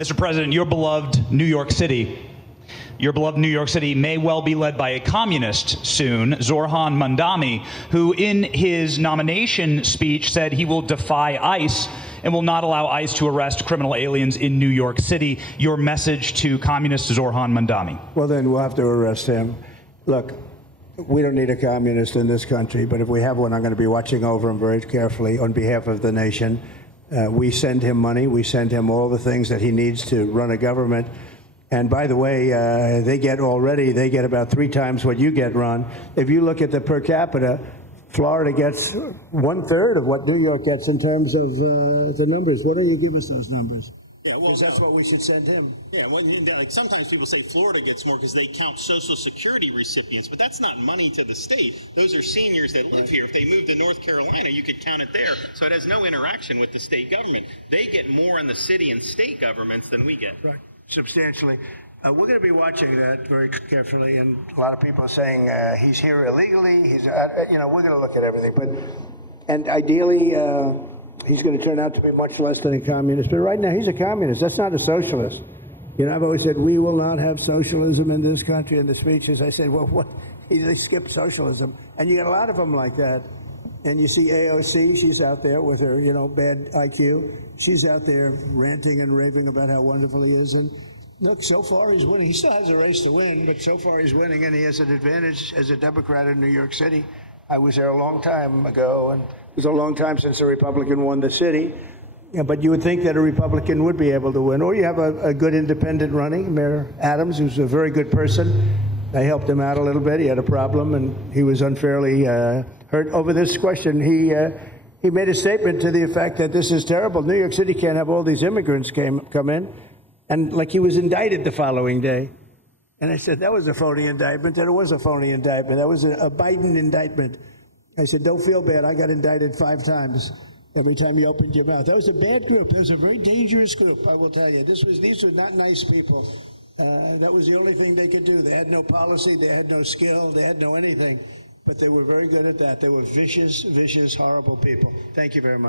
Mr. President, your beloved New York City may well be led by a communist soon, Zorhan Mamdani, who in his nomination speech said he will defy ICE and will not allow ICE to arrest criminal aliens in New York City. Your message to communist Zorhan Mamdani? Well, then we'll have to arrest him. Look, we don't need a communist in this country, but if we have one, I'm going to be watching over him very carefully on behalf of the nation. We send him money. We send him all the things that he needs to run a government. And by the way, they get about 3 times what you get, Ron. If you look at the per capita, Florida gets 1/3 of what New York gets in terms of the numbers. Why don't you give us those numbers? Yeah, well, because that's what we should send him. Yeah, well, like sometimes people say Florida gets more because they count Social Security recipients, but that's not money to the state. Those are seniors that live here. If they moved to North Carolina, you could count it there. So it has no interaction with the state government. They get more in the city and state governments than we get. Right, substantially. We're going to be watching that very carefully, and a lot of people are saying he's here illegally. We're going to look at everything, and ideally. He's going to turn out to be much less than a communist. But right now, he's a communist. That's not a socialist. I've always said, we will not have socialism in this country. In the speeches, I said, well, what? They skipped socialism. And you get a lot of them like that. And you see AOC, she's out there with her, bad IQ. She's out there ranting and raving about how wonderful he is. And look, so far he's winning. He still has a race to win, but so far he's winning, and he has an advantage as a Democrat in New York City. I was there a long time ago, and it was a long time since a Republican won the city. But you would think that a Republican would be able to win. Or you have a good independent running, Mayor Adams, who's a very good person. I helped him out a little bit. He had a problem, and he was unfairly hurt over this question. He made a statement to the effect that this is terrible. New York City can't have all these immigrants come in. And like he was indicted the following day. And I said, that was a phony indictment. And it was a phony indictment. That was a Biden indictment. I said, don't feel bad. I got indicted 5 times every time you opened your mouth. That was a bad group. That was a very dangerous group, I will tell you. These were not nice people. That was the only thing they could do. They had no policy. They had no skill. They had no anything. But they were very good at that. They were vicious, horrible people. Thank you very much.